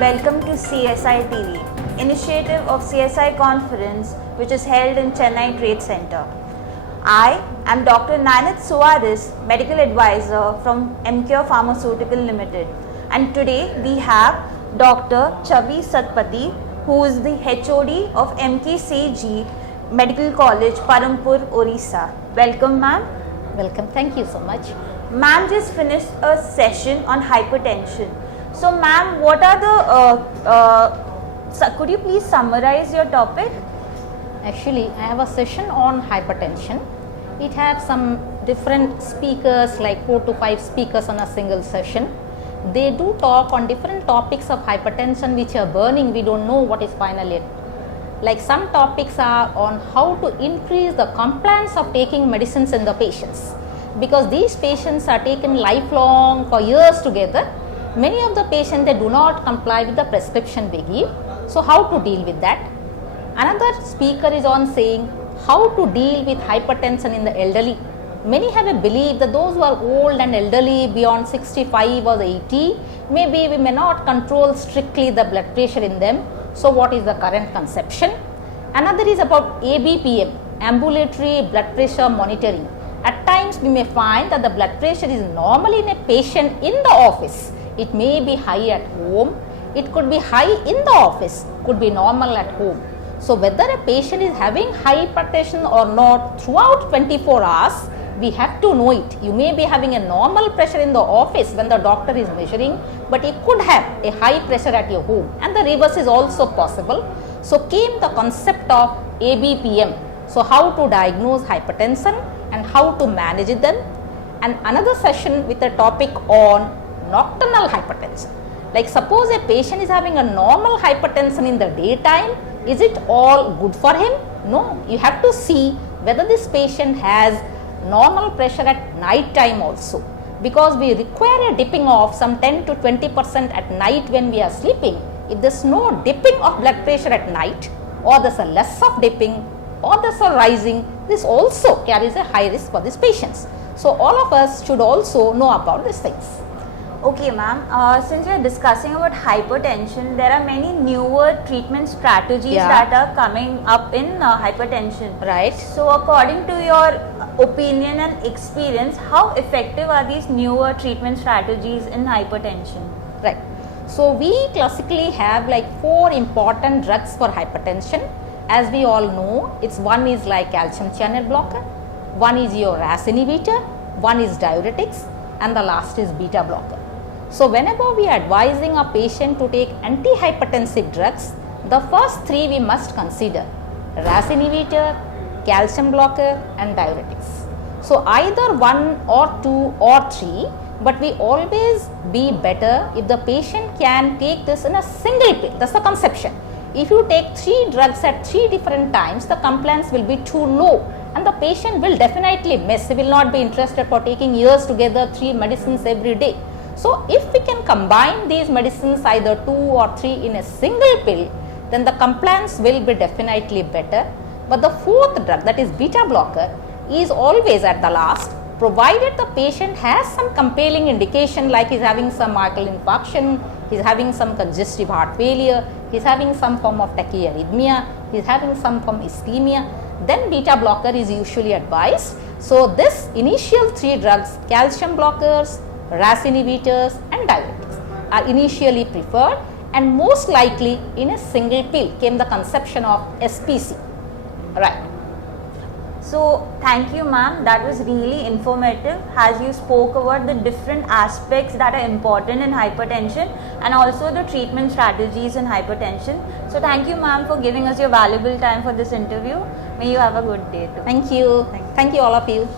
Welcome to CSI TV, initiative of CSI conference which is held in Chennai Trade Center. I am Dr. Nanit Suarez, medical advisor from MCure Pharmaceutical Limited, and today we have Dr. Chaabi Satpathy, who is the HOD of MKCG Medical College, Parampur, Orissa. Welcome, ma'am. Welcome. Thank you so much. Ma'am just finished a session on hypertension. So, ma'am, what are the, could you please summarize your topic? Actually, I have a session on hypertension. It has some different speakers, like 4 to 5 speakers on a single session. They do talk on different topics of hypertension which are burning. We don't know what is final yet. Like some topics are on how to increase the compliance of taking medicines in the patients. Because these patients are taken lifelong for years together. Many of the patients, they do not comply with the prescription we give. So how to deal with that? Another speaker is on saying how to deal with hypertension in the elderly. Many have a belief that those who are old and elderly beyond 65 or 80, maybe we may not control strictly the blood pressure in them. So what is the current conception? Another is about ABPM, ambulatory blood pressure monitoring. At times we may find that the blood pressure is normal in a patient in the office. It may be high at home, it could be high in the office, could be normal at home. So whether a patient is having hypertension or not throughout 24 hours, we have to know it. You may be having a normal pressure in the office when the doctor is measuring, but you could have a high pressure at your home, and the reverse is also possible. So came the concept of ABPM. So how to diagnose hypertension and how to manage them, and another session with a topic on nocturnal hypertension. Like suppose a patient is having a normal hypertension in the daytime, is it all good for him? No, you have to see whether this patient has normal pressure at night time also, because we require a dipping of some 10 to 20% at night when we are sleeping. If there is no dipping of blood pressure at night, or there is a less of dipping, or there is a rising, this also carries a high risk for these patients. So all of us should also know about these things. Okay, ma'am. Since we are discussing about hypertension, there are many newer treatment strategies that are coming up in hypertension. Right. So, according to your opinion and experience, how effective are these newer treatment strategies in hypertension? Right. So, we classically have like 4 important drugs for hypertension. As we all know, one is like calcium channel blocker, one is your RAS inhibitor, one is diuretics, and the last is beta blocker. So whenever we are advising a patient to take antihypertensive drugs, the first 3 we must consider: RAS inhibitor, calcium blocker, and diuretics. So either 1 or 2 or 3, but we always be better if the patient can take this in a single pill. That's the conception. If you take 3 drugs at 3 different times, the compliance will be too low, and the patient will definitely miss. He will not be interested for taking years together 3 medicines every day. So if we can combine these medicines, either 2 or 3 in a single pill, then the compliance will be definitely better. But the 4th drug, that is beta blocker, is always at the last, provided the patient has some compelling indication, like he's having some myocardial infarction, he's having some congestive heart failure, he's having some form of tachyarrhythmia, he's having some form of ischemia, then beta blocker is usually advised. So this initial 3 drugs, calcium blockers, RAS inhibitors, and diuretics, are initially preferred, and most likely in a single pill came the conception of SPC. Right. So thank you, ma'am. That was really informative, as you spoke about the different aspects that are important in hypertension and also the treatment strategies in hypertension. So thank you, ma'am, for giving us your valuable time for this interview. May you have a good day too. Thank you. Thank you all of you.